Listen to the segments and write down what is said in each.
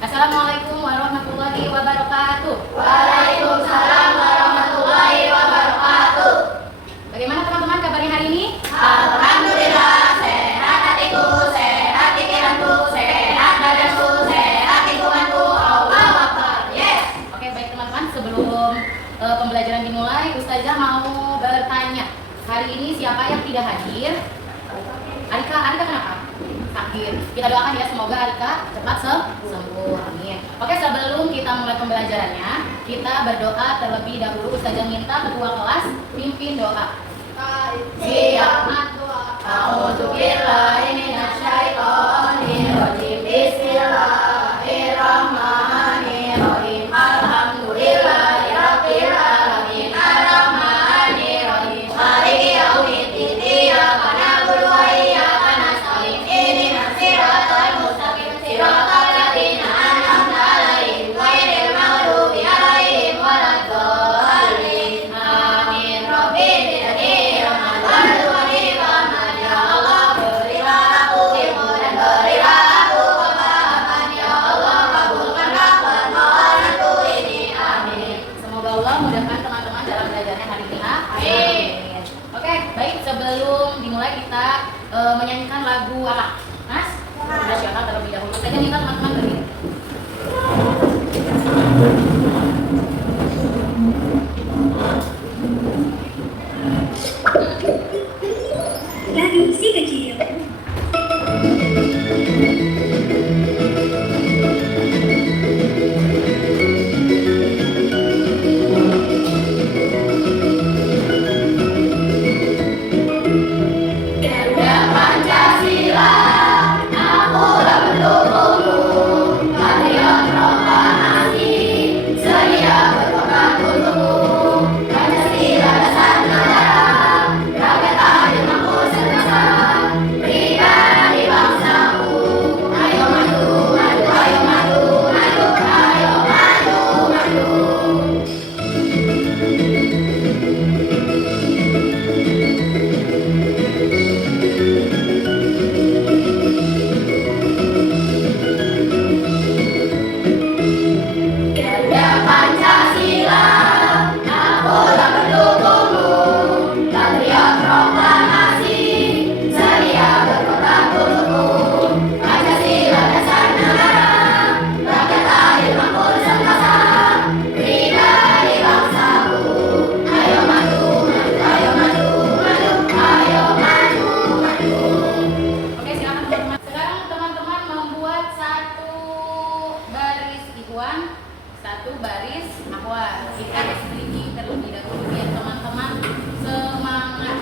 Assalamualaikum warahmatullahi wabarakatuh. Waalaikumsalam warahmatullahi wabarakatuh. Bagaimana teman-teman kabarnya hari ini? Alhamdulillah, sehat hatiku, sehat pikiranku, sehat badanku, sehat lingkunganku. Allahu Akbar. Yes. Oke, baik teman-teman, sebelum pembelajaran dimulai, Ustazah mau bertanya. Hari ini siapa yang tidak hadir? Arika kenapa? Sakit. Kita doakan ya, semoga Arika cepat sembuh. Amin. Oke, sebelum kita mulai pembelajarannya, kita berdoa terlebih dahulu. Ustazah minta ketua kelas pimpin doa. Siap. A'udzubillahi minasyaitonir rajim. Bismillahirrahmanirrahim. Alhamdulillahirabbil alamin. Arrahmanir rahim. Maliki yaumiddin. Iyyaka na'budu wa iyyaka nasta'in. Ihdinas siratal mustaqim. Siratal ladzina an'amta 'alaihim ghairil maghdubi 'alaihim waladdallin. Amin. Rabbi zidni ilman warzuqni fahman. Ya Allah, berilah aku ilmu dan berilah aku pemahaman. Ya Allah, kabulkanlah permohonanku ini. Amin. Semoga Allah mudahkan teman-teman dalam belajarnya hari ini. Amin. Oke, baik, sebelum dimulai kita menyanyikan lagu apa? Mas? Sudah siapa terlebih dahulu? Saja minta teman-teman berdiri. Lagu si kecil. Garuda Pancasila, akulah pendukungmu. Patriot proklamasi, sedia berkorban untukmu. Pancasila dasar negara, rakyat adil makmur sentosa. Pribadi bangsaku, ayo maju, maju, ayo maju, maju, ayo maju, maju. Garuda Pancasila, akulah pendukungmu. Patriot proklamasi, sedia berkorban untukmu. Pancasila dasar negara, rakyat adil makmur sentosa. Pribadi bangsaku, ayo maju, maju, ayo maju, maju, ayo maju, maju. Oke, silakan teman-teman. Sekarang teman-teman membuat satu baris ikhwan, satu baris akhwat. Kita berdiri terlebih dahulu biar teman-teman semangat.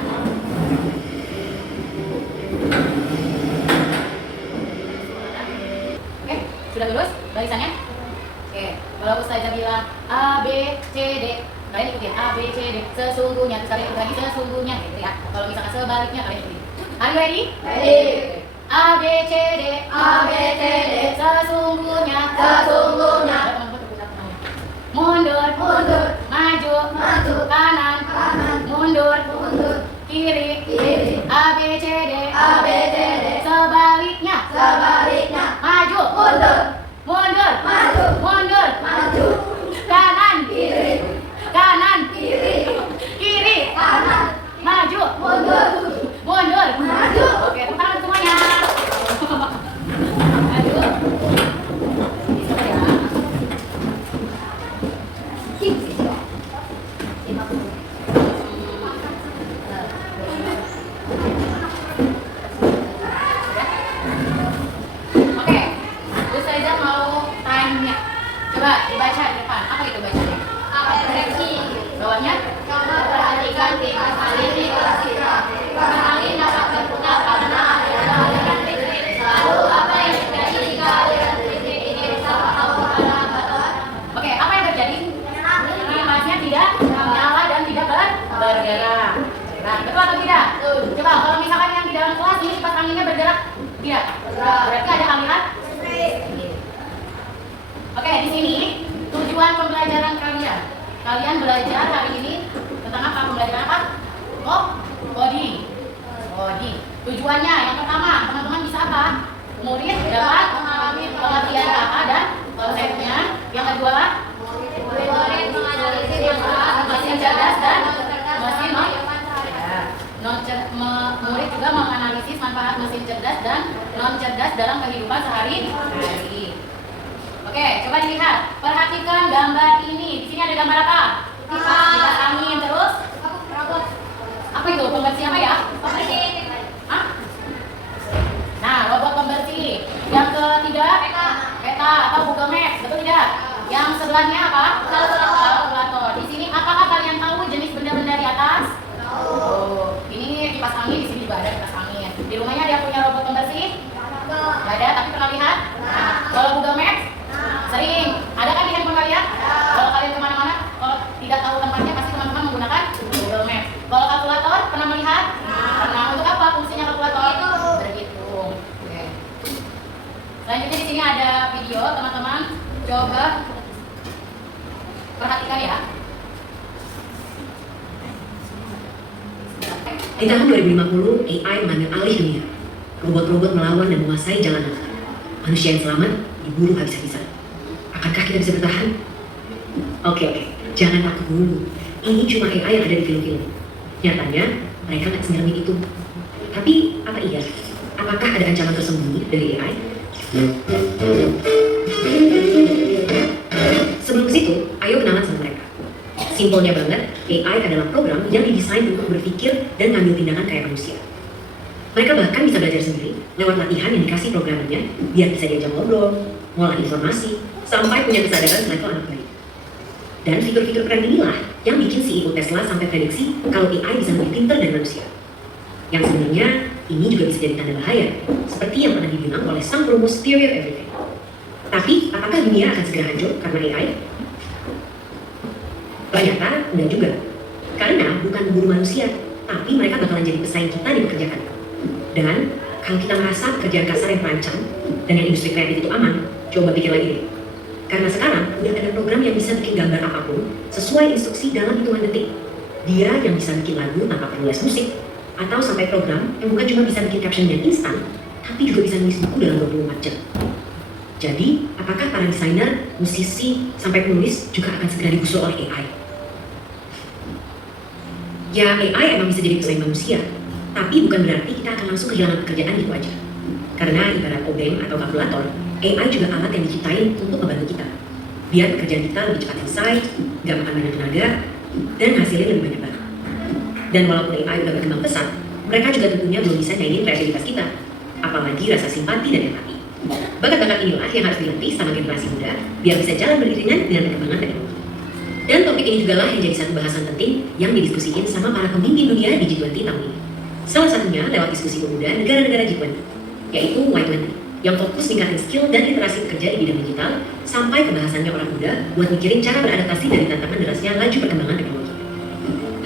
Oke, sudah lurus barisannya? Oke, kalau Ustazah bilang A, B, C, D, kalian ikutin A, B, C, D. Sesungguhnya, terus kalian ikut lagi sesungguhnya gitu ya. Kalau misalkan sebaliknya kalian ikutin. Are you ready? Ready. A, B, C, D. A, B, C, D. Sesungguhnya. Sesungguhnya. Mundur. Mundur. Maju. Maju. Kanan. Kanan. Mundur. Mundur. Kiri. Kiri. A, B, C, D. A, B, C, D. Sebaliknya. Sebaliknya. Maju. Mundur. Mundur. Maju. Mundur. Maju. Kanan. Kiri. Kanan. Kiri. Kiri. Kanan. Maju. Mundur. Mundur. Maju. Oke, tepuk tangan semuanya. Maju. Bisa ya. Oke, Ustazah mau tanya. Coba dibaca di depan. Apa itu bacanya? Apresi. Bawahnya? Coba perhatikan 3 kali di kelas kita. Kenali dapat berguna karena adalah aliran listrik. Lalu apa yang terjadi jika aliran listrik ini rusak atau berhalangan? Oke, apa yang terjadi? Kilasnya tidak menyala dan tidak bergerak. Nah, betul atau tidak? Coba kalau misalkan yang di dalam kelas ini kipas anginnya bergerak, tidak? Berarti ada aliran listrik. Oke, di sini tujuan pembelajaran kalian. Kalian belajar hari ini tentang apa? Pembelajaran apa? Body. Tujuannya yang pertama, teman-teman bisa apa? Murid dapat mengalami pengertian kata dan kedua lah Murid menganalisis manfaat mesin cerdas dan mesin murid juga menganalisis manfaat mesin cerdas dan non cerdas dalam kehidupan sehari-hari. Oke, coba dilihat. Perhatikan gambar ini. Di sini ada gambar apa? Kipas angin. Terus? Apa itu? Pembersih apa ya? Hah? Nah, robot pembersih. Yang ketiga? Peta atau Google Maps. Betul tidak? Yang sebelahnya apa? Kalkulator. Di sini apakah kalian tahu jenis benda-benda di atas? Oh, ini kipas angin. Di sini juga ada kipas angin. Di rumahnya ada yang punya robot pembersih? Gak ada, tapi pernah lihat? Kalau Google Maps? Sering. Ada kan di handphone kalian? Kalau kalian kemana-mana, kalau tidak tahu tempatnya pasti teman-teman menggunakan Google Maps. Kalau kalkulator pernah melihat? Pernah. Untuk apa fungsinya kalkulator? Berhitung. Oke. Selanjutnya di sini ada video, teman-teman. Coba perhatikan ya. Di tahun 2050, AI mengambil alih dunia. Robot-robot melawan dan menguasai jalanan. Manusia yang selamat diburu habis-habisan. Akankah kita bisa bertahan? Oke, jangan takut dulu. Ini cuma AI yang ada di film-film. Nyatanya, mereka nggak senyermin itu. Tapi, apa iya? Apakah ada ancaman tersembunyi dari AI? Sebelum ke situ, ayo kenalan sama mereka. Simpelnya banget, AI adalah program yang didesain untuk berpikir dan ngambil tindakan kayak manusia. Mereka bahkan bisa belajar sendiri lewat latihan yang dikasih programnya biar bisa diajak ngobrol, ngolah informasi, sampai punya kesadaran selevel anak bayi. Dan fitur-fitur keren inilah yang bikin CEO Tesla sampai prediksi kalau AI bisa lebih pintar dari manusia. Yang sebenarnya ini juga bisa jadi tanda bahaya, seperti yang pernah dibilang oleh sang perumus Theory of Everything. Tapi, apakah dunia akan segera hancur karena AI? Ternyata enggak juga. Karena bukan memburu manusia, tapi mereka bakalan jadi pesaing kita di pekerjaan. Dan kalau kita merasa pekerjaan kasar yang terancam dan yang industri kreatif itu aman, coba pikir lagi deh. Karena sekarang udah ada program yang bisa bikin gambar apapun sesuai instruksi dalam hitungan detik. Dia yang bisa bikin lagu tanpa perlu les musik, atau sampai program yang bukan cuma bisa bikin caption yang instan, tapi juga bisa nulis buku dalam 24 jam. Jadi, apakah para desainer, musisi, sampai penulis juga akan segera digusur oleh AI? Ya, AI emang bisa jadi pesaing manusia, tapi bukan berarti kita akan langsung kehilangan pekerjaan itu aja. Karena ibarat obeng atau kalkulator, AI juga alat yang diciptain untuk membantu kita. Biar pekerjaan kita lebih cepat selesai, nggak makan banyak tenaga, dan hasilnya lebih banyak banget. Dan walaupun AI udah berkembang pesat, mereka juga tentunya belum bisa nyaingin kreativitas kita, apalagi rasa simpati dan empati. Bakat-bakat inilah yang harus dilatih sama generasi muda, biar bisa jalan beriringan dengan perkembangan teknologi. Dan topik ini juga lah yang jadi satu bahasan penting yang didiskusiin sama para pemimpin dunia di G20 tahun ini. Salah satunya lewat diskusi pemuda negara-negara G20, yaitu Y20, yang fokus ningkatin skill dan literasi pekerja di bidang digital, sampai kebahasannya orang muda buat mikirin cara beradaptasi dari tantangan derasnya laju perkembangan teknologi.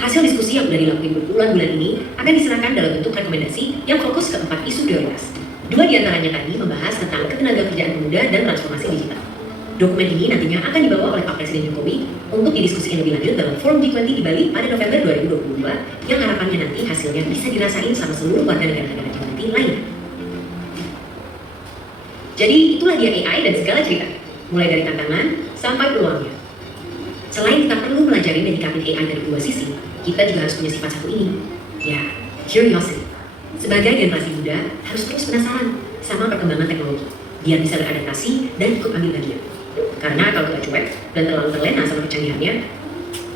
Hasil diskusi yang sudah dilakukan berbulan-bulan ini akan diserahkan dalam bentuk rekomendasi yang fokus ke 4 isu prioritas. 2 diantaranya tadi membahas tentang ketenagakerjaan pemuda dan transformasi digital. Dokumen ini nantinya akan dibawa oleh Pak Presiden Jokowi untuk didiskusikan lebih lanjut dalam Forum G20 di Bali pada November 2022 yang harapannya nanti hasilnya bisa dirasain sama seluruh warga negara-negara G20 lainnya. Jadi itulah dia AI dan segala cerita, mulai dari tantangan sampai peluangnya. Selain kita perlu pelajari dan nyikapin AI dari 2 sisi, kita juga harus punya sifat satu ini, ya, curiosity. Sebagai generasi muda, harus terus penasaran sama perkembangan teknologi, biar bisa beradaptasi dan ikut ambil bagian. Karena kalau kita cuek dan terlalu terlena sama kecanggihannya,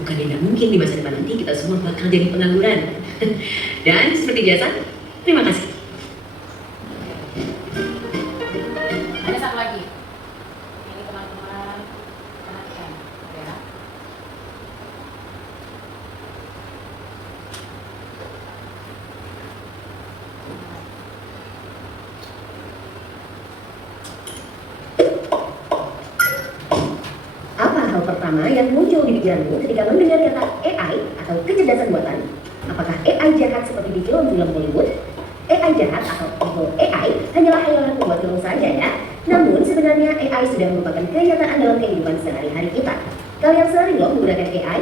bukan yang nggak mungkin di masa depan nanti kita semua bakal jadi pengangguran. Dan seperti biasa, terima kasih. Ada satu lagi. Ini teman-teman perhatikan, ya. Apa hal pertama yang muncul di pikiranmu ketika mendengar kata AI atau kecerdasan buatan? Apakah AI jahat seperti di film-film Hollywood? AI jahat atau evil AI hanyalah hayalan pembuat film saja ya. Namun sebenarnya AI sudah merupakan kenyataan dalam kehidupan sehari-hari kita. Kalian sering loh menggunakan AI?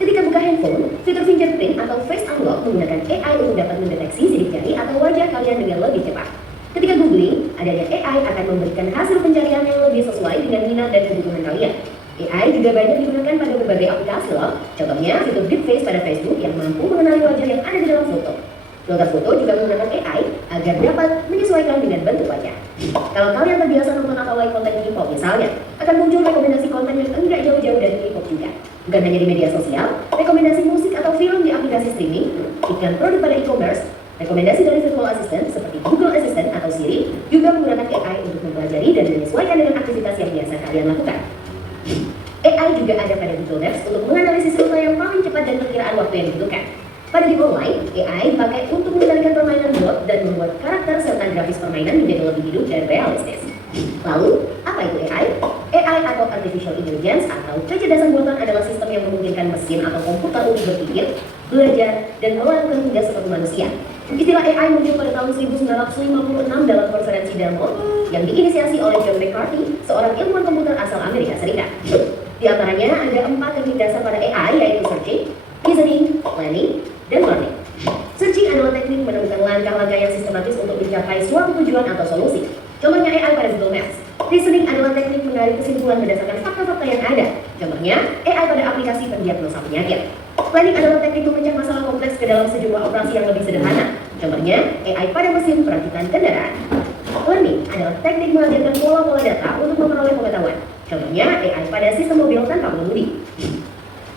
Ketika buka handphone, fitur fingerprint atau face unlock menggunakan AI untuk dapat mendeteksi sidik jari atau wajah kalian dengan lebih cepat. Ketika googling, adanya AI akan memberikan hasil pencarian yang lebih sesuai dengan minat dan kebutuhan kalian. AI juga banyak digunakan pada berbagai aplikasi loh. Contohnya fitur deepface pada Facebook yang mampu mengenali wajah yang ada di dalam foto. Filter foto juga menggunakan AI agar dapat menyesuaikan dengan bentuk wajah. Kalau kalian terbiasa nonton atau like konten K-pop misalnya, akan muncul rekomendasi konten yang enggak jauh-jauh dari K-pop juga. Bukan hanya di media sosial, rekomendasi musik atau film di aplikasi streaming, iklan produk pada e-commerce, rekomendasi dari virtual assistant seperti Google Assistant atau Siri juga menggunakan AI untuk mempelajari dan menyesuaikan dengan aktivitas yang biasa kalian lakukan. AI juga ada pada Google Maps untuk menganalisis rute yang paling cepat dan perkiraan waktu yang dibutuhkan. Pada game online, AI dipakai untuk mengendalikan permainan bot dan membuat karakter serta grafis permainan menjadi lebih hidup dan realistis. Lalu, apa itu AI? AI atau Artificial Intelligence atau kecerdasan buatan adalah sistem yang memungkinkan mesin atau komputer untuk berpikir, belajar, dan melakukan tugas seperti manusia. Istilah AI muncul pada tahun 1956 dalam konferensi Dartmouth yang diinisiasi oleh John McCarthy, seorang ilmuwan komputer asal Amerika Serikat. Di antaranya ada 4 teknik dasar pada AI, yaitu searching, reasoning, planning, dan learning. Searching adalah teknik menemukan langkah-langkah yang sistematis untuk mencapai suatu tujuan atau solusi. Contohnya AI pada Google Maps. Reasoning adalah teknik menarik kesimpulan berdasarkan fakta-fakta yang ada. Contohnya AI pada aplikasi pendiagnosa penyakit. Planning adalah teknik memecah masalah kompleks ke dalam sejumlah operasi yang lebih sederhana. Contohnya AI pada mesin perakitan kendaraan. Learning adalah teknik mengajarkan pola-pola data untuk memperoleh pengetahuan. Contohnya AI pada sistem mobil tanpa pengemudi.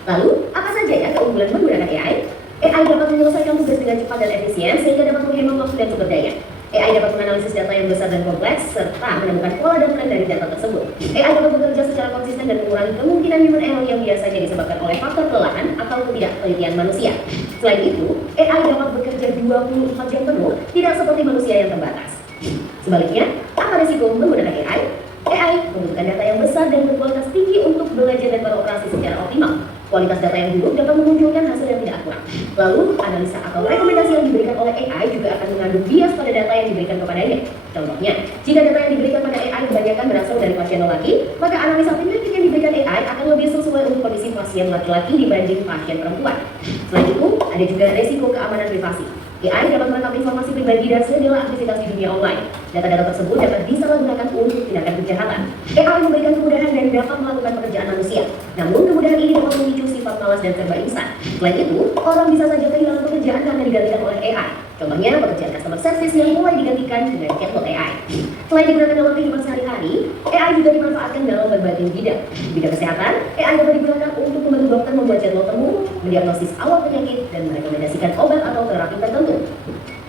Lalu, apa saja ya keunggulan menggunakan AI? AI dapat menyelesaikan tugas dengan cepat dan efisien sehingga dapat menghemat waktu dan sumber daya. AI dapat menganalisis data yang besar dan kompleks serta menemukan pola dan tren dari data tersebut. AI dapat bekerja secara konsisten dan mengurangi kemungkinan human error yang biasanya disebabkan oleh faktor kelelahan atau ketidaktelitian manusia. Selain itu, AI dapat bekerja 24 jam penuh, tidak seperti manusia yang terbatas. Sebaliknya, apa risiko menggunakan AI? AI membutuhkan data yang besar dan berkualitas tinggi untuk belajar dan beroperasi secara optimal. Kualitas data yang buruk dapat memunculkan hasil yang tidak akurat. Lalu, analisa atau rekomendasi yang diberikan oleh AI juga akan mengandung bias pada data yang diberikan kepadanya. Contohnya, jika data yang diberikan pada AI kebanyakan berasal dari pasien laki, maka analisa penyakit yang diberikan AI akan lebih sesuai untuk kondisi pasien laki-laki dibanding pasien perempuan. Selain itu, ada juga resiko keamanan privasi. AI dapat merekam informasi pribadi dan segala aktivitas di dunia online. Data-data tersebut dapat disalahgunakan untuk tindakan kejahatan. AI memberikan kemudahan dan dapat melakukan pekerjaan manusia. Namun, kemudahan ini dapat memicu sifat malas dan serba instan. Selain itu, orang bisa saja kehilangan pekerjaan karena digantikan oleh AI. Contohnya, pekerjaan customer service yang mulai digantikan dengan chatbot AI. Selain digunakan dalam kehidupan sehari-hari, AI juga dimanfaatkan dalam berbagai bidang. Di bidang kesehatan, AI dapat digunakan untuk membantu dokter membuat jadwal temu, mendiagnosis awal penyakit, dan merekomendasikan obat atau terapi tertentu.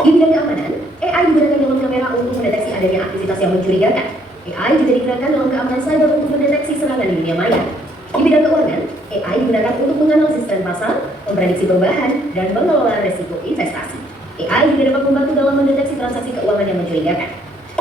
Di bidang keamanan, AI digunakan dalam kamera untuk mendeteksi adanya aktivitas yang mencurigakan. AI juga digunakan dalam keamanan cyber untuk mendeteksi serangan di dunia maya. Di bidang keuangan, AI digunakan untuk menganalisis tren pasar, memprediksi perubahan, dan mengelola risiko investasi. AI juga dapat membantu dalam mendeteksi transaksi keuangan yang mencurigakan.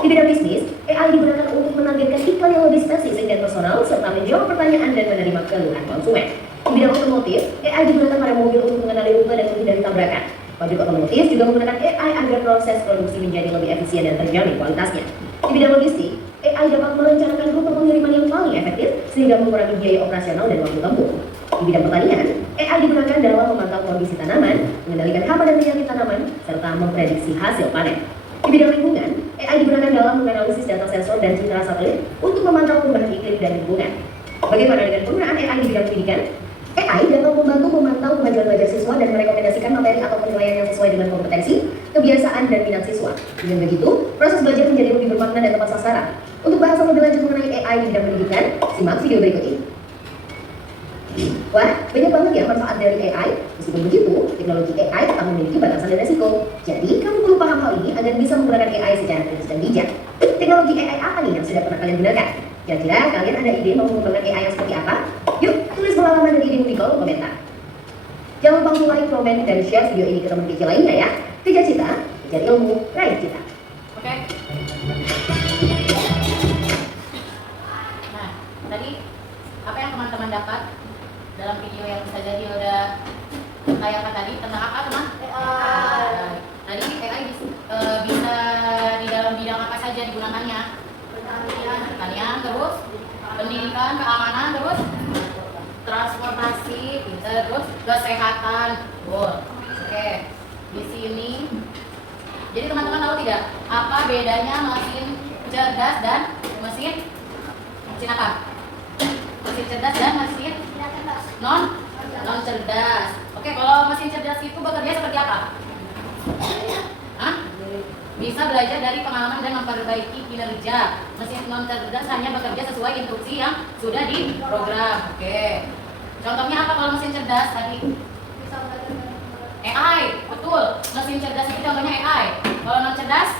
Di bidang bisnis, AI digunakan untuk menargetkan iklan yang lebih spesifik dan personal serta menjawab pertanyaan dan menerima keluhan konsumen. Di bidang otomotif, AI digunakan pada mobil untuk mengenali rute dan menghindari tabrakan. Pabrik otomotif juga menggunakan AI agar proses produksi menjadi lebih efisien dan terjamin kualitasnya. Di bidang logistik, AI dapat merencanakan rute pengiriman yang paling efektif sehingga mengurangi biaya operasional dan waktu tempuh. Di bidang pertanian, AI digunakan dalam memantau kondisi tanaman, mengendalikan hama dan penyakit tanaman, serta memprediksi hasil panen. Di bidang lingkungan, AI digunakan dalam menganalisis data sensor dan citra satelit untuk memantau perubahan iklim dan lingkungan. Bagaimana dengan penggunaan AI di bidang pendidikan? AI dapat membantu memantau kemajuan belajar siswa dan merekomendasikan materi atau penilaian yang sesuai dengan kompetensi, kebiasaan, dan minat siswa. Dengan begitu, proses belajar menjadi lebih bermakna dan tepat sasaran. Untuk bahas lebih lanjut mengenai AI di bidang pendidikan, simak video berikut ini. Wah, banyak banget ya manfaat dari AI. Meskipun begitu, teknologi AI tetap memiliki batasan dan resiko. Jadi, kamu perlu paham hal ini agar bisa menggunakan AI secara kritis dan bijak. Teknologi AI apa nih yang sudah pernah kalian gunakan? Kira-kira kalian ada ide mau mengembangkan AI yang seperti apa? Yuk, tulis pengalaman dan idemu di kolom komentar. Jangan lupa untuk like, komen, dan share video ini ke teman kecil lainnya ya. Kejar cita, kejar ilmu, raih cita. Oke. Nah, tadi apa yang teman-teman dapat dalam video yang bisa jadi udah tayangkan tadi tentang apa teman? AI. Tadi AI bisa di dalam bidang apa saja digunakannya? Pertanian, terus pendidikan, keamanan, terus transportasi, terus kesehatan. Oke. Di sini. Jadi teman-teman tahu tidak apa bedanya mesin cerdas dan mesin apa? Mesin cerdas dan mesin non cerdas. Oke, kalau mesin cerdas itu bekerja seperti apa? Hah? Bisa belajar dari pengalaman dan memperbaiki kinerja. Mesin non cerdas hanya bekerja sesuai instruksi yang sudah diprogram. Oke. Contohnya apa kalau mesin cerdas tadi? AI, betul. Mesin cerdas itu contohnya AI. Kalau non cerdas?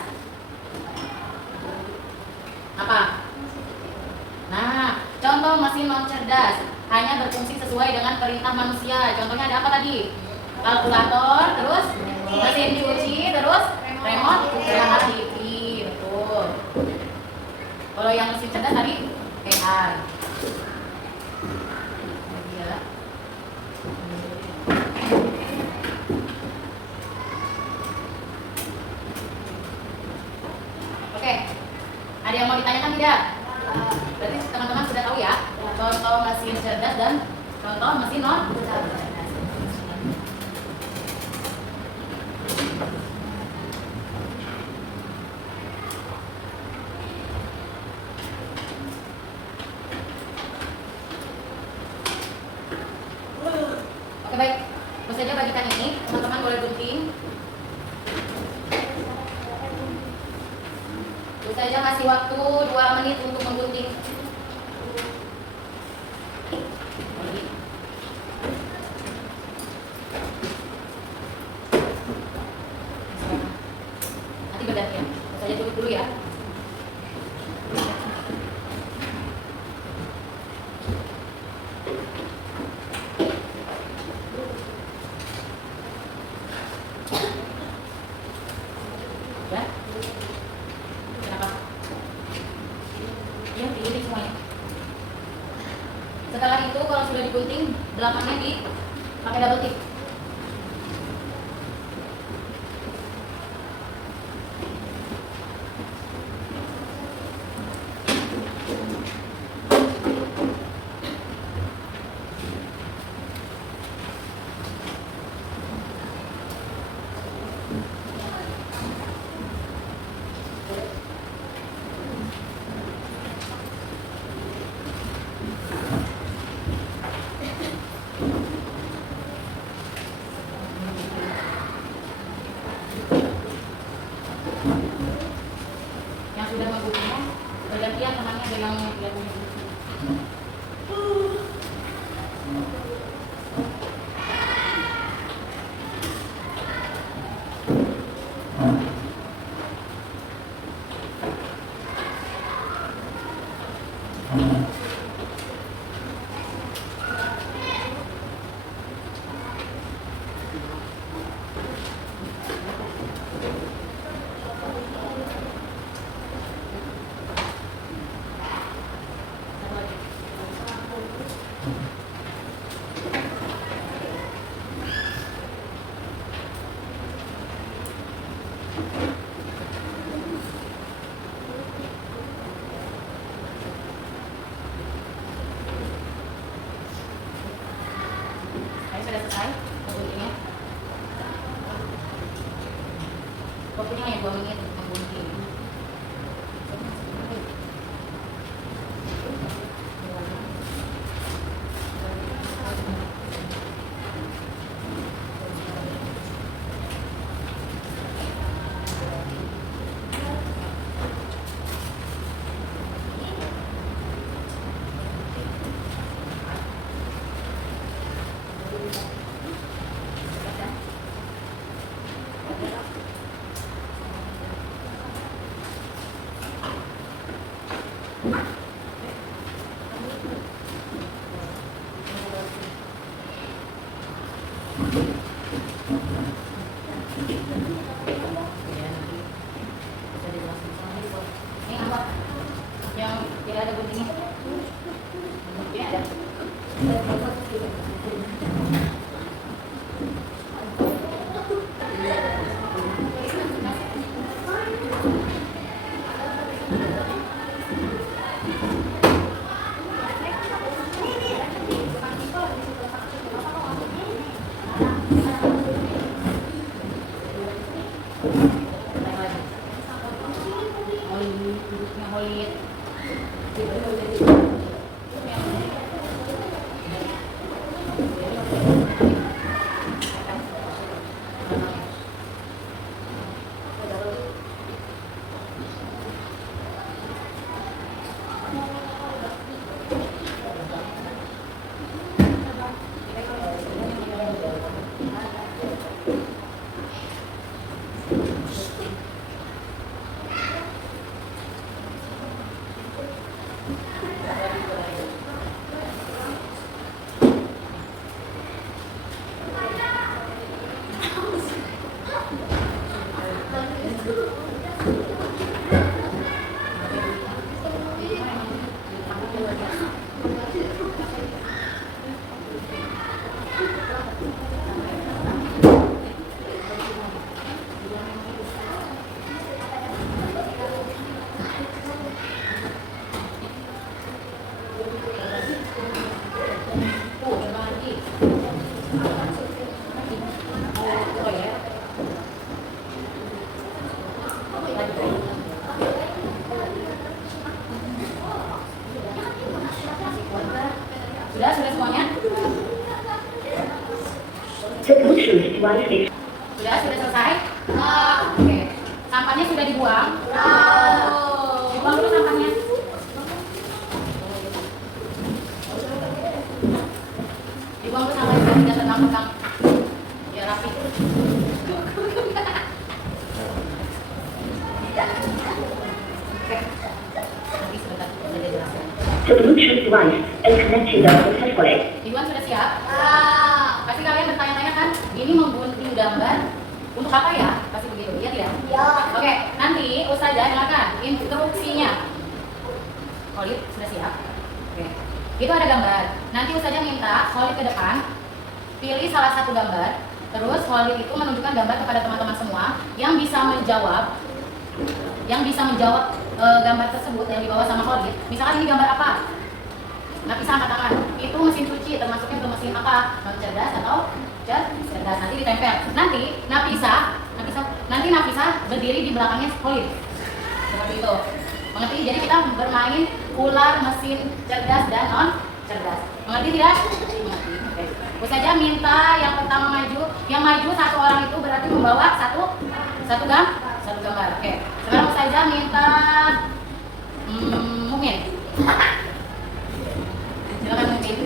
Apa? Nah, contoh mesin non cerdas hanya berfungsi sesuai dengan perintah manusia. Contohnya ada apa tadi? Kalkulator, terus mesin cuci, terus remote perangkat TV, betul. Kalau yang mesin cerdas tadi AI. Ya. Oke, ada yang mau ditanyakan tidak? Berarti teman-teman sudah tahu ya contoh mesin cerdas dan contoh mesin non cerdas. Oke, baik. Terus saja bagikan ini, teman-teman boleh gunting. Terus saja kasih waktu 2 menit untuk menggunting. Nanti bergantian. Terus saja duduk dulu ya. Ya. Kenapa? Ya, digunting semuanya. Setelah itu kalau sudah digunting, belakangnya pakai double tip. Yang sudah mengguntingnya bergantian, temannya ada yang tidak punya. Sudah selesai mengguntingnya. Waktunya hanya 2 menit untuk menggunting. Ini apa? Yang tidak ada guntingnya? Ini ada. Duduknya holit. semuanya? The Bluetooth device is Sudah selesai? Oke. Sampahnya sudah dibuang? Dibuang dulu sampahnya. Dibuang dulu sampahnya biar tidak tegang-tegang. Biar rapi. Oke. Nanti sebentar, sudah jelaskan. the Bluetooth device is connected successfully. Dibuang sudah siap? Pasti kalian bertanya-tanya kan, ini menggunting gambar untuk apa ya? Pasti begitu, iya tidak? Oke, nanti Ustazah silakan instruksinya. Khalid sudah siap? Oke. Itu ada gambar. Nanti Ustazah minta Khalid ke depan, pilih salah satu gambar, terus Khalid itu menunjukkan gambar kepada teman-teman semua yang bisa menjawab gambar tersebut yang dibawa sama Khalid. Misalkan ini gambar apa? Nafisa angkat tangan. Itu mesin cuci, termasuknya ke mesin apa? Non cerdas atau cerdas. Nanti ditempel. Nanti Nafisa berdiri di belakangnya Khalid. Seperti itu. Mengerti? Jadi kita bermain ular mesin cerdas dan non cerdas. Mengerti tidak? Mengerti. Oke. Ustazah minta yang pertama maju. Yang maju satu orang itu berarti membawa satu gambar. Oke. Sekarang Ustazah minta Mumin. Silakan Mumin.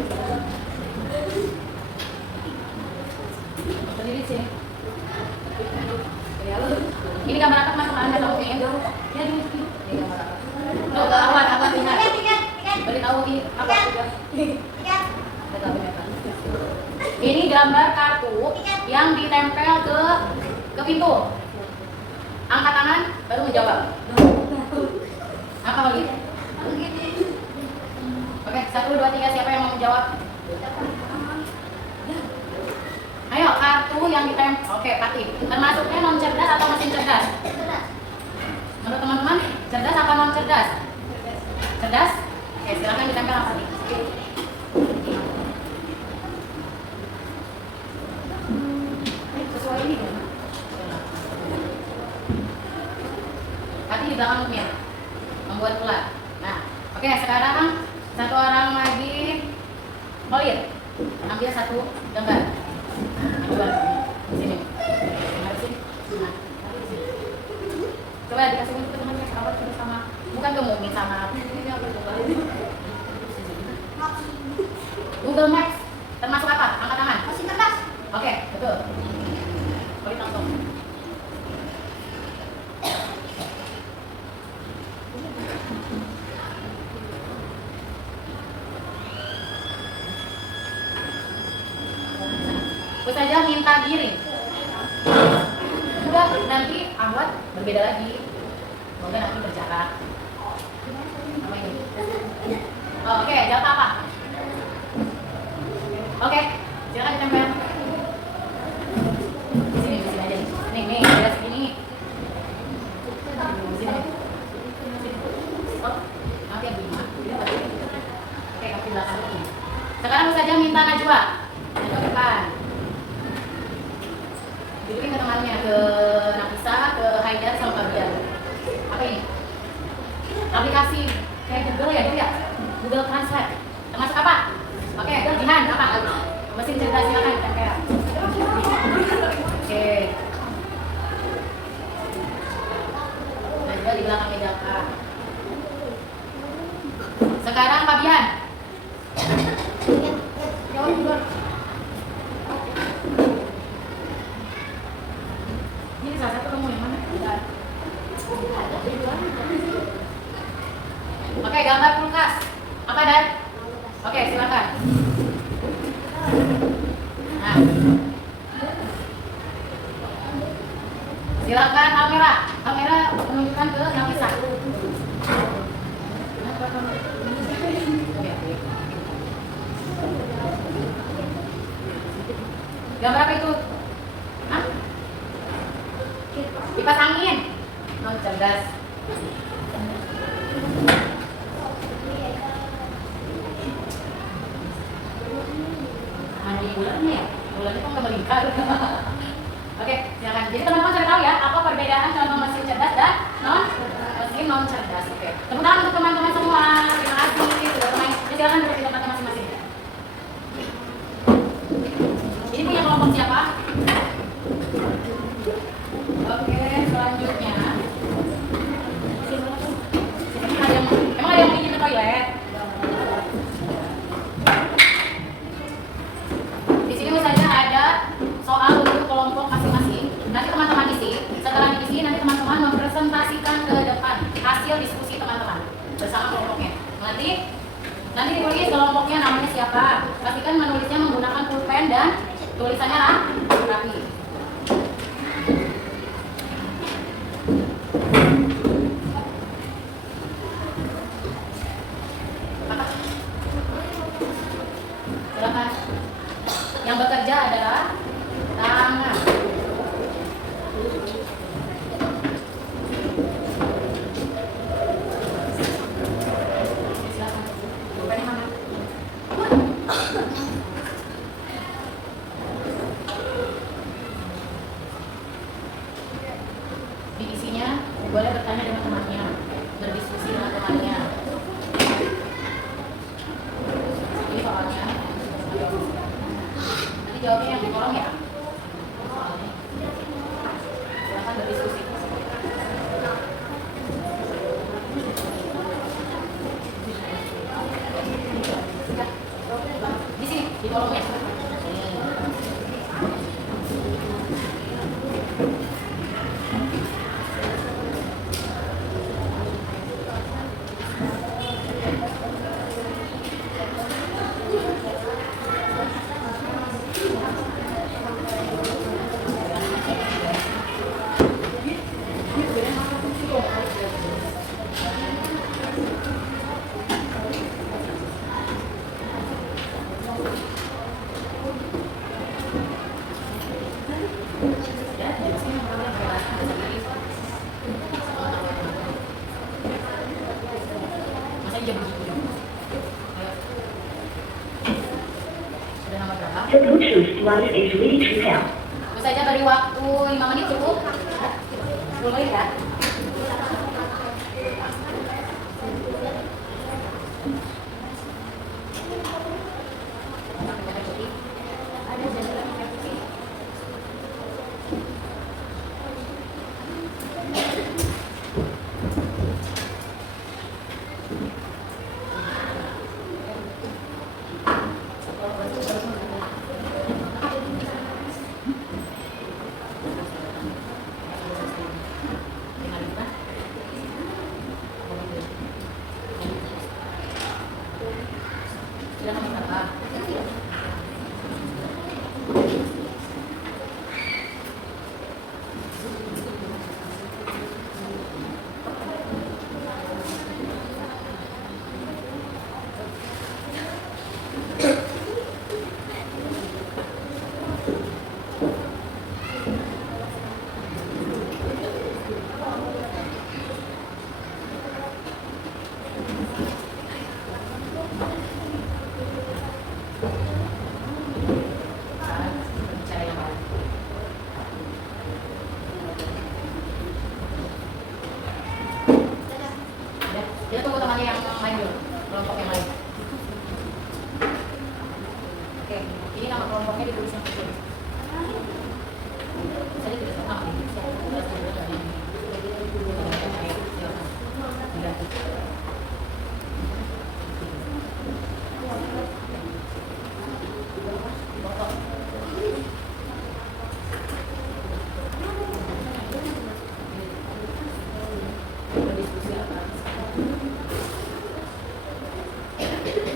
Berdiri di sini. Ini gambar apa teman-teman? Ada tahu Mumin? Ya di sini. Ini gambar apa? Loh, apa lihat? Beritahu ini apa? Ini gambar kartu yang ditempel ke pintu. Angkat tangan baru menjawab. Apa lagi? Oke, 1, 2, 3 siapa yang mau menjawab? Ayo, kartu yang ditempel. Oke, Pati. Termasuknya non cerdas atau mesin cerdas? Menurut teman-teman, cerdas apa non cerdas? Cerdas? Oke, silakan ditempel apa nih? Sesuai ini kan? Pati di belakang Mia. Membuat ular. Nah, oke, sekarang satu orang lagi Khalid. Ambil satu gambar. Coba sini. Mari sini. Nah, coba dikasih ke temannya sahabat kita sama. Bukan ke Mumin sama. Ini apa coba? Google Maps. Termasuk apa? Angkat tangan. Mesin kertas. Oke, betul. Khalid langsung. Ustazah minta giring. Udah, nanti Ahwat berbeda lagi. Semoga nanti berjarak. Apa ini? Oh, oke, jawab apa? Oke, silakan ditempel. Di sini aja. Nih, ada segini. Di sini. Oh, nanti yang lima. Oke, kaki belakang ini. Sekarang Ustazah minta Najwa. Najwa depan. Dudukin ke temannya, ke Nafisa, ke Haidar, sama Fabian. Apa ini? Aplikasi kayak Google ya, Google Translate. Termasuk apa? Oke, Jihan, apa? Mesin cerdas, silakan ditempel. Oke. Nah, juga di belakang meja A. Sekarang Fabian. Jauh juga. Ini salah satu kamu yang mana? Oke, gambar kulkas. Apa Dan? Oke, silakan. Nah. Silakan kamera menunjukkan ke Nafisa. Gambar apa itu? Hah? Kipas angin. Non cerdas. Mandi bulannya ya? Bulannya kok nggak melingkar? Oke, silakan. Jadi teman-teman sudah tahu ya apa perbedaan contoh mesin cerdas dan mesin non cerdas. Oke. Tepuk tangan untuk teman-teman semua. Terima kasih sudah bermain. Silakan duduk di tempat masing-masing. Nanti ditulis kelompoknya namanya siapa. Pastikan menulisnya menggunakan pulpen dan tulisannya rapi. Silakan. Yang bekerja adalah tangan. Silakan. Pulpennya mana? Diisinya boleh bertanya dengan temannya, berdiskusi dengan temannya. Ini soalnya. Nanti jawabnya yang di kolom ya. Silakan berdiskusi. Di sini, di kolomnya. Ya, di sini boleh bebaskan sendiri. Masa jam begitu? Ayo. Sudah nomor berapa? The Bluetooth device is ready to pair. Tentu saja beri waktu 5 menit cukup. 10 menit ya. Sudah nomor berapa? Cara yang baik. Ya, kita tunggu temannya yang lain dulu, kelompok yang lain. Oke, ini nama kelompoknya ditulis yang kecil. Saya tidak tahu.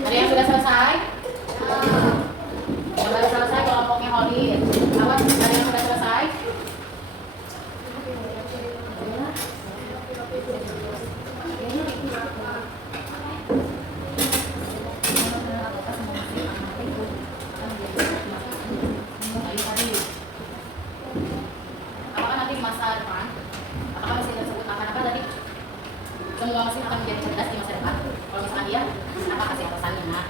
Ada yang sudah selesai? Yang baru selesai kelompoknya Holly. Awas, ada yang sudah selesai? Apakah nanti di masa depan, apakah mesin tersebut akan apa tadi? Semua mesin akan menjadi cerdas di masa depan. Kalau misalkan iya, apa kasih alasannya? Nah,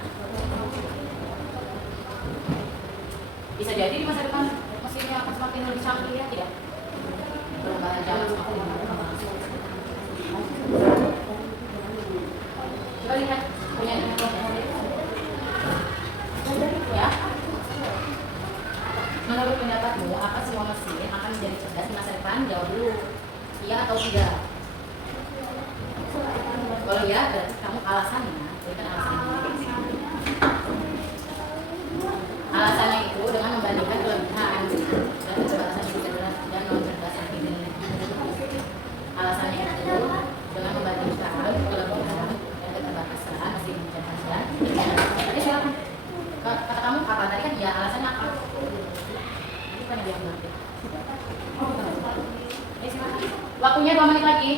bisa jadi di masa depan mesinnya akan semakin lebih canggih ya, tidak? Perubahan zaman semakin berkembang. Coba lihat punya ya. Menurut pendapatmu, apa semua mesin akan menjadi cerdas di masa depan? Jawab dulu, iya atau tidak. Kalau ya, berarti kamu alasannya, berikan alasannya. Alasannya itu dengan membandingkan kelebihan dan keterbatasan yang cerdas dan non cerdas yang ini. Alasannya itu dengan membandingkan kelebihan dan keterbatasan mesin cerdas dan Waktunya 2 menit lagi.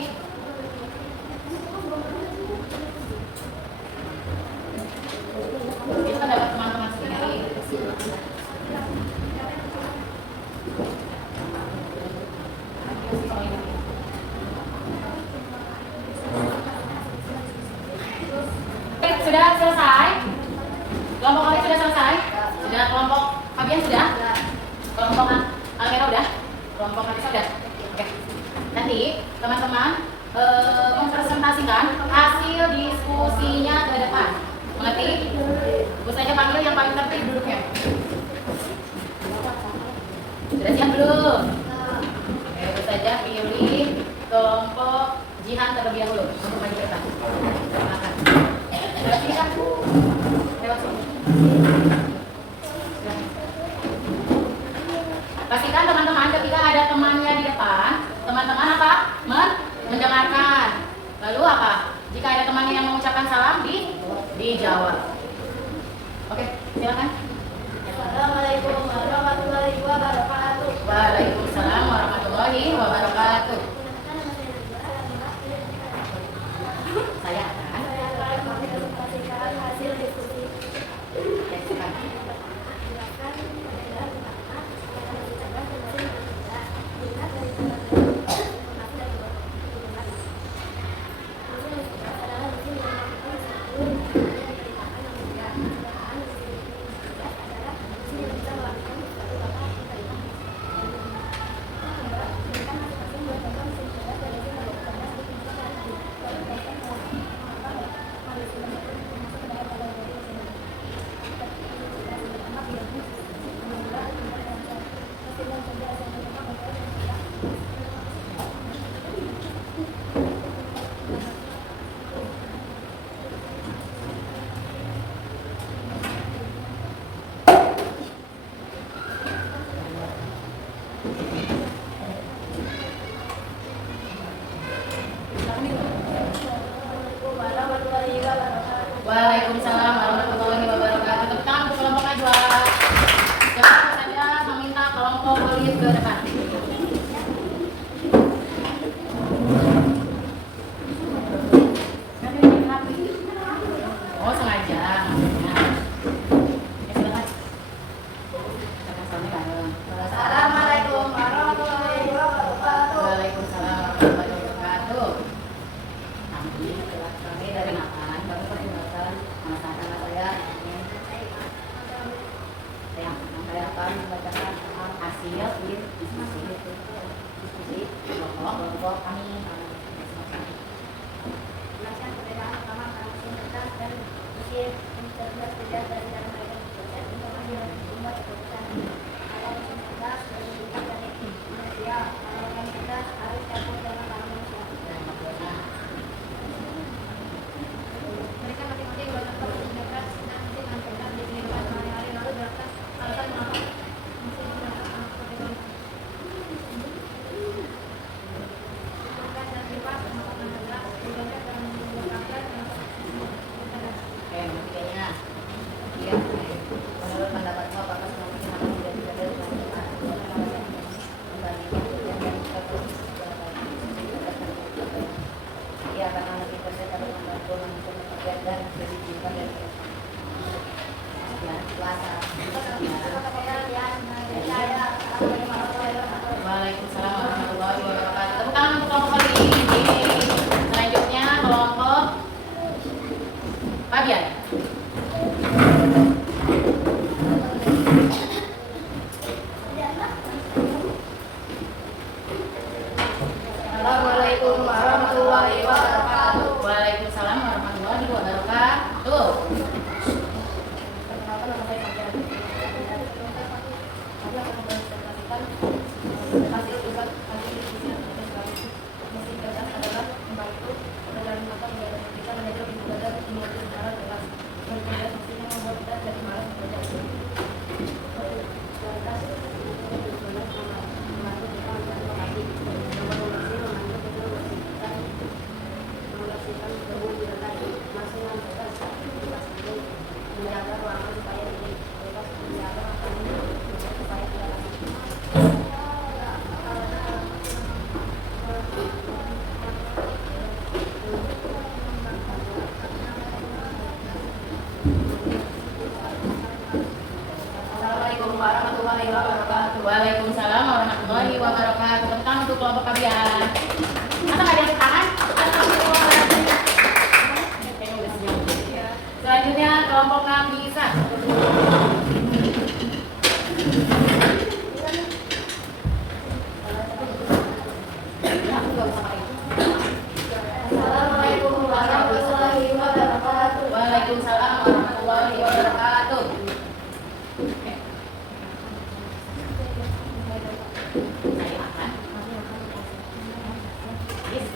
Itu kan dapat teman-teman sendiri. Sudah selesai? Kelompok kalian sudah selesai? Sudah. Kelompok Fabian sudah? Kelompok Almera udah? Kelompok Nafisa udah? Oke. Nanti teman-teman mempresentasikan hasil diskusinya ke depan. Mengerti? Bu saja panggil yang paling tertib duduknya. Sudah siap belum? Oke, Bu saja pilih kelompok Jihan terlebih dahulu untuk maju ke depan. Silakan. Lewat sini kan? Lewat sini. Pastikan teman-teman ketika ada temannya di depan, teman-teman apa? Mendengarkan. Lalu apa? Jika ada temannya yang mengucapkan salam, dijawab. Oke, silakan. Assalamualaikum warahmatullahi wabarakatuh. Waalaikumsalam warahmatullahi wabarakatuh. Saya akan mempresentasikan hasil diskusi. Waalaikumsalam warahmatullahi wabarakatuh. Tepuk tangan untuk kelompok Najwa. Sekarang saya meminta kelompok Olive ke depan. Oh, sengaja maksudnya. Silakan. Kita sambil bareng. Assalamualaikum warahmatullahi wabarakatuh. Waalaikumsalam warahmatullahi wabarakatuh. Nanti kami dari makan, baru perkenalkan nama saya. Saya akan membacakan hasil diskusi kelompok kami. Jelaskan perbedaan utama antara mesin kertas dan mesin cerdas tidak dari dalam mereka proses informasi yang membuat keputusan. Kalau mesin kertas berdiri dari manusia, kalau mesin cerdas harus campur dengan tangan manusia. Mereka masing-masing menggunakan mesin kertas dan mesin cerdas di kehidupan sehari-hari. Lalu jelaskan alasan mengapa mesin cerdas amat penting. Bukan dan sifat mengapa jelas tujuannya dan menyebabkan Kayaknya iya. Menurut pendapatmu apakah semua mesin akan tidak bisa dilakukan? Iya, karena mesin kertas dapat membantu menghitung pekerjaan dan kedisiplinan dan ya, puasa. Waalaikumsalam warahmatullahi wabarakatuh. Tepuk tangan untuk kelompok kali ini. Selanjutnya kelompok Fabian. Assalamualaikum warahmatullahi wabarakatuh. Waalaikumsalam warahmatullahi wabarakatuh. Perkenalkan nama saya Fabian. Kami akan mempresentasikan hasil diskusi mesin kertas adalah membantu perjalanan mata bisa manajer ibadah menuju secara jelas. Bekerja mesin yang membuat kita jadi malas bekerja. Kualitas membantu kita menginformasi, memproduksi, membantu kita mengekspresikan berhubung di letak masing-masing Waalaikumsalam warahmatullahi wabarakatuh. Tepuk tangan untuk kelompok kalian. Masa nggak ada yang tangan? Kayaknya udah senyum. Selanjutnya kelompok Nafisa. Assalamualaikum warahmatullahi wabarakatuh. Waalaikumsalam warahmatullahi wabarakatuh. Saya akan. Yes.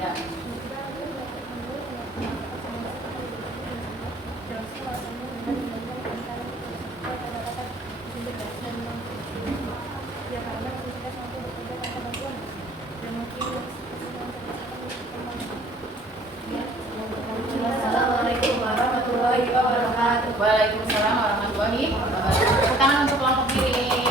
Ya. Assalamualaikum warahmatullahi wabarakatuh. Waalaikumsalam warahmatullahi wabarakatuh. Tepuk tangan untuk kelompok kiri.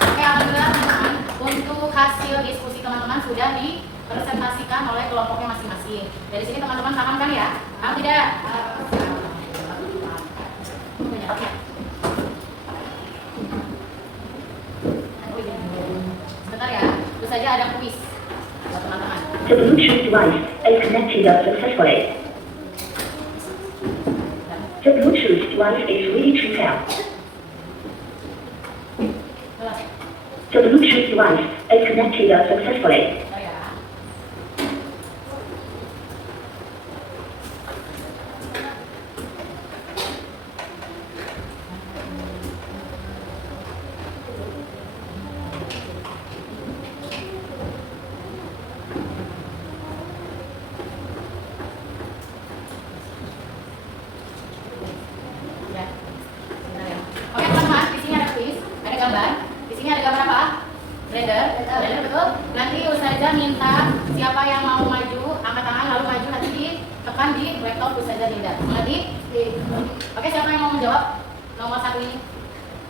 Oke, alhamdulillah teman-teman. Untuk hasil diskusi teman-teman sudah dipresentasikan oleh kelompoknya masing-masing. Dari sini teman-teman paham kan ya? Paham tidak? Oke. Sebentar ya. Terus saja ada kuis buat teman-teman. The Bluetooth device is connected successfully. The Bluetooth device is ready to pair. The Bluetooth device is connected successfully. Bentar ya. Ya. Bentar ya. Oke teman-teman, di sini ada kuis, ada gambar. Di sini ada gambar apa? Blender, blender betul. Nanti Ustazah minta siapa yang mau maju, angkat tangan lalu maju nanti ditekan di laptop Ustazah Linda. Mengerti? Oke, siapa yang mau menjawab nomor satu ini?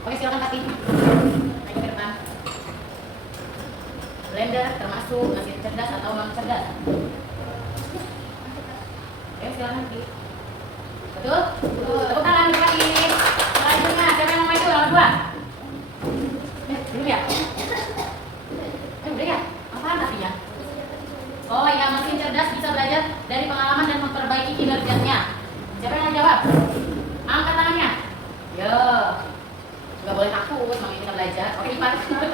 Oke, silakan Tati. Maju ke depan. Blender termasuk mesin cerdas atau non cerdas? Oke, silakan Tati. Betul? Tepuk tangan lagi. Selanjutnya, siapa yang mau maju nomor dua? Belum ya? Udah ya? Apaan artinya? Oh iya, mesin cerdas bisa belajar dari pengalaman dan memperbaiki kinerjanya. Siapa yang mau jawab? Angkat tangannya. Yo, nggak boleh takut, makanya kita belajar. Oke, Ipan. Ipan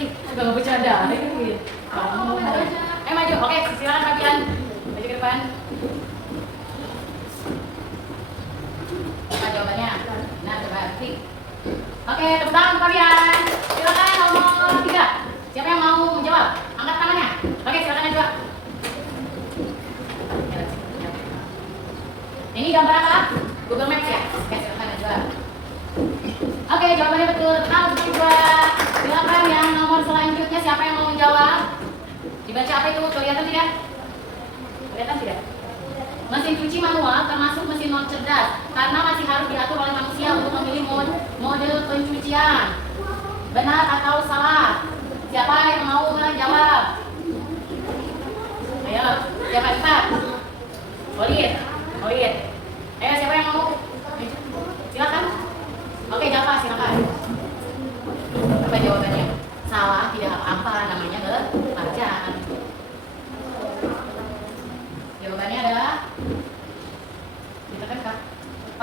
juga nggak bercanda. Maju. Oke, silakan Fabian. Maju ke depan. Apa jawabannya? Nah, coba klik. Oke, tepuk tangan Fabian. Silakan nomor 3. Siapa yang mau menjawab? Angkat tangannya. Oke, silakan jawab. Ini gambar apa? Google Maps ya? Oke, silakan jawab. Oke, jawabannya betul. Nah, juga. Silakan yang nomor selanjutnya siapa yang mau menjawab? Dibaca apa itu? Kelihatan tidak? Kelihatan tidak? Mesin cuci manual termasuk mesin non cerdas karena masih harus diatur oleh manusia untuk memilih model pencucian. Benar atau salah? Siapa yang mau menjawab? Ayo, siapa cepat? Olid. Ayo, siapa yang mau? Silakan. Oke, Java, silakan. Apa jawabannya? Salah, tidak apa namanya belajar. Jawabannya adalah ditekan Kak.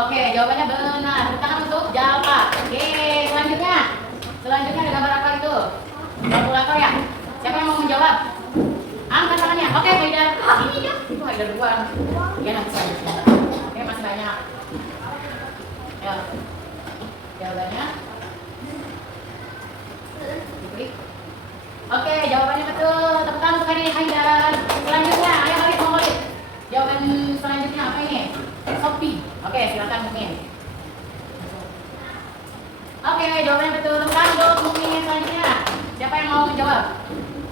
Oke, jawabannya benar. Tepuk tangan untuk Java. Oke, selanjutnya ada gambar apa itu? Kalkulator ya? Siapa yang mau menjawab? Angkat tangannya. Oke, Haidar. Ini ya. Itu Haidar duluan. Ya, nanti selanjutnya. Oke, masih banyak. Ya. Jawabannya diklik. Oke, jawabannya betul. Tepuk tangan untuk Haidar. Selanjutnya, ayo Khalid, mau Khalid. Jawaban selanjutnya apa ini? Shopee. Oke, silakan Mungkin. Oke, jawabannya betul. Tepuk tangan untuk Mungkin selanjutnya. Siapa yang mau menjawab?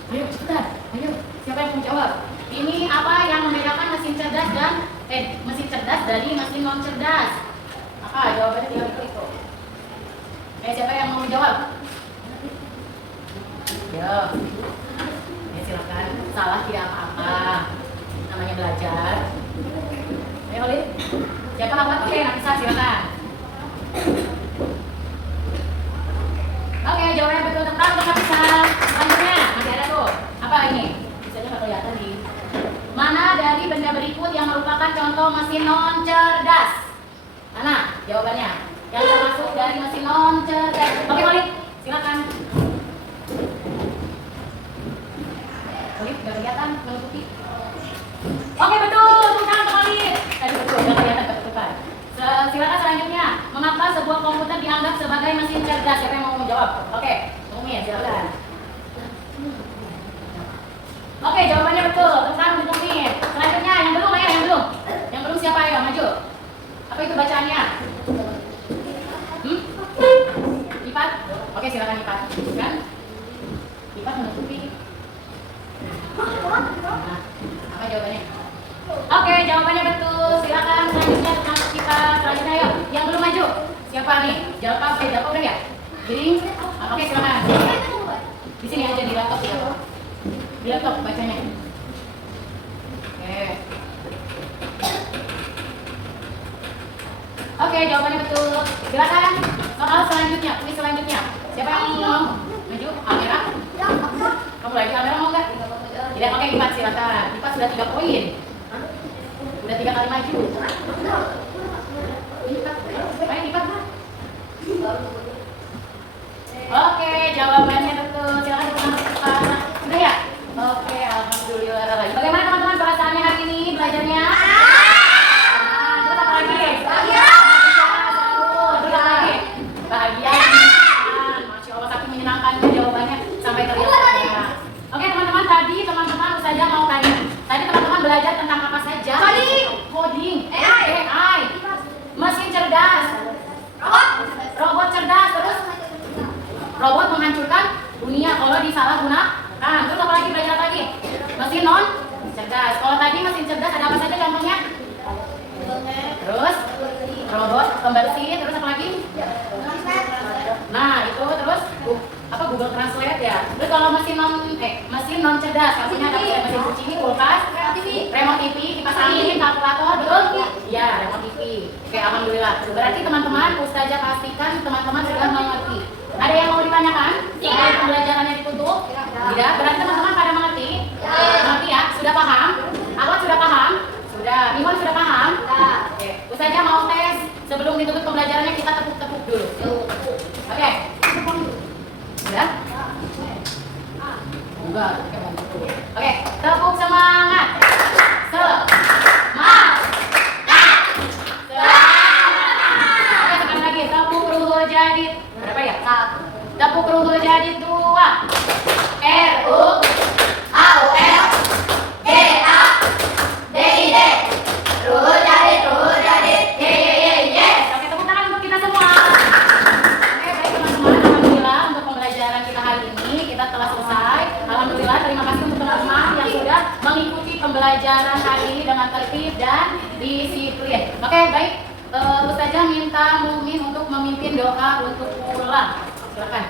Ayo cepetan. Ayo, siapa yang mau menjawab? Ini apa yang membedakan mesin cerdas dari mesin non cerdas? Apa jawabannya? Tinggal itu. Siapa yang mau jawab? Ya, silakan. Salah tidak apa-apa. Namanya belajar. Ayo, Lid. Siapa apa? Oke, Nafisa, silakan. Oke, jawabannya betul tepat untuk Nafisa. Selanjutnya masih ada tuh. Apa ini? Bisa nggak kelihatan nih. Mana dari benda berikut yang merupakan contoh mesin non cerdas? Mana jawabannya? Yang termasuk dari mesin non cerdas. Oke, Lid, silakan. Lid, nggak kelihatan menutupi. Oke, betul. Tepuk tangan untuk Lid. Tadi betul, nggak kelihatan ketutupan. Silakan selanjutnya. Mengapa sebuah komputer dianggap sebagai mesin cerdas? Siapa yang mau menjawab? Oke, Umi, silakan. Oke, jawabannya betul. Tepuk tangan untuk Umi. Selanjutnya, yang belum ya, yang belum. Yang belum siapa ya? Maju. Apa itu bacaannya? Lipat? Oke, silakan lipat. Kan? Lipat menutupi. Nah, apa jawabannya? Oke, jawabannya betul. Silakan selanjutnya masuk kita. Selanjutnya yuk. Yang belum maju. Siapa nih? Jawab udah ya? Giring. Oke, silakan. Di sini aja di laptop ya. Di laptop bacanya. Oke. Oke, jawabannya betul. Silakan. Soal selanjutnya, kuis selanjutnya. Siapa yang mau maju? Amira? Kamu lagi Amira mau nggak? Tidak, oke, Ipat silakan. Ipat sudah 3 poin. Udah 3 kali maju. Ayo Ipat. Oke, jawabannya betul. Silakan diperkenalkan. Sudah ya? Oke, alhamdulillah. Bagaimana teman-teman perasaannya hari ini belajarnya? Terus apa lagi? Bahagia. Masya Allah, saking menyenangkannya jawabannya sampai terlihat. Oke teman-teman, tadi teman-teman saja mau tanya. Tadi teman-teman belajar tentang apa saja? Coding, AI, mesin cerdas, robot cerdas, terus robot menghancurkan dunia kalau disalahgunakan. Terus apa lagi belajar lagi? Mesin non cerdas. Kalau tadi mesin cerdas ada apa saja contohnya? Terus robot pembersih, terus apa lagi? Nah itu terus apa Google Translate ya. Terus kalau mesin non cerdas, maksudnya ada mesin cuci, kulkas, remote TV, kipas angin, kalkulator, betul? Iya, remote TV. Oke, alhamdulillah. Berarti teman-teman, Ustazah pastikan teman-teman sudah mengerti. Ada yang mau ditanyakan? Sebelum pembelajarannya ditutup? Tidak. Berarti teman-teman pada mengerti? Mengerti ya? Sudah paham? Awak sudah paham? Sudah. Iwan sudah paham? Oke. Ustazah mau tes. Sebelum ditutup pembelajarannya kita tepuk-tepuk dulu. Oke. Sudah? Enggak. Oke, tepuk semangat. Semangat. Oke, sekali lagi. Tepuk ruhul jadid. Berapa ya? 1. Tepuk ruhul jadid 2. RU AUL GADID. Ruhul jadid, ruhul jadid. Yes. Oke, tepuk tangan untuk kita semua. Oke, baik teman-teman. Alhamdulillah untuk pembelajaran kita hari ini kita telah selesai. Alhamdulillah, terima kasih untuk teman-teman yang sudah mengikuti pembelajaran hari ini dengan tertib dan disiplin. Oke, baik. Ustazah minta Mumin untuk memimpin doa untuk pulang. Silakan.